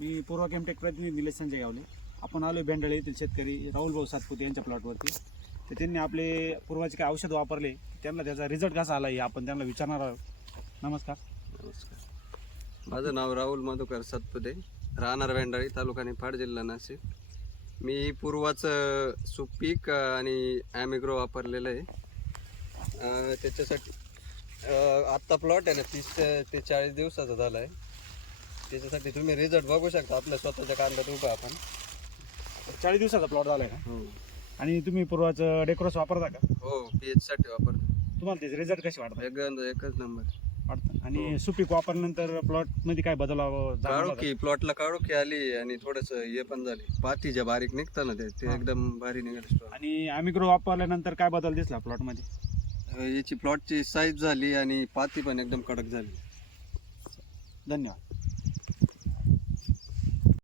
मी पूर्वा Chemtech प्रतिनिधी निलेश संजय गावले. आपण आलो बेंडळे येथील शेतकरी राहुल भाऊ सातपुते यांच्या प्लॉटवरती. तर त्यांनी आपले पूर्वाचे काय औषध वापरले, त्यांना त्याचा रिझल्ट कसा आला हे आपण त्यांना विचारणार आहोत. नमस्कार. नमस्कार. माझं नाव राहुल मधुकर सातपुते, राहणार बेंडाळी, तालुका निफाड, जिल्हा नाशिक. मी पूर्वाचं सुपीक आणि ॲमिग्रो वापरलेलं आहे. त्याच्यासाठी आत्ता प्लॉट आहे ना 30 ते 40 दिवसाचा झाला आहे. त्याच्यासाठी तुम्ही रिझल्ट बघू शकता आपल्या स्वतःच्या कांद्यात उभा आपण. 40 दिवसाचा प्लॉट झाला आहे का? हो आणि तुम्ही पूर्वाचं डेक्रोस वापरता का? हो, पीएच साठी वापरतो. तुम्हाला त्याचे रिझल्ट कसे वाटतात? एकच नंबर वाटतं. आणि सुपीक वापरल्यानंतर प्लॉटमध्ये काय बदलाव जाणवला का? प्लॉटला काळोखी आली आणि थोडस हे पण झाले, पाती ज्या बारीक निघतं ना ते एकदम भारी निघाले. आणि ॲमिग्रो वापरल्यानंतर काय बदल दिसला प्लॉटमध्ये? याची प्लॉटची साईज झाली आणि पाती पण एकदम कडक झाली. धन्यवाद.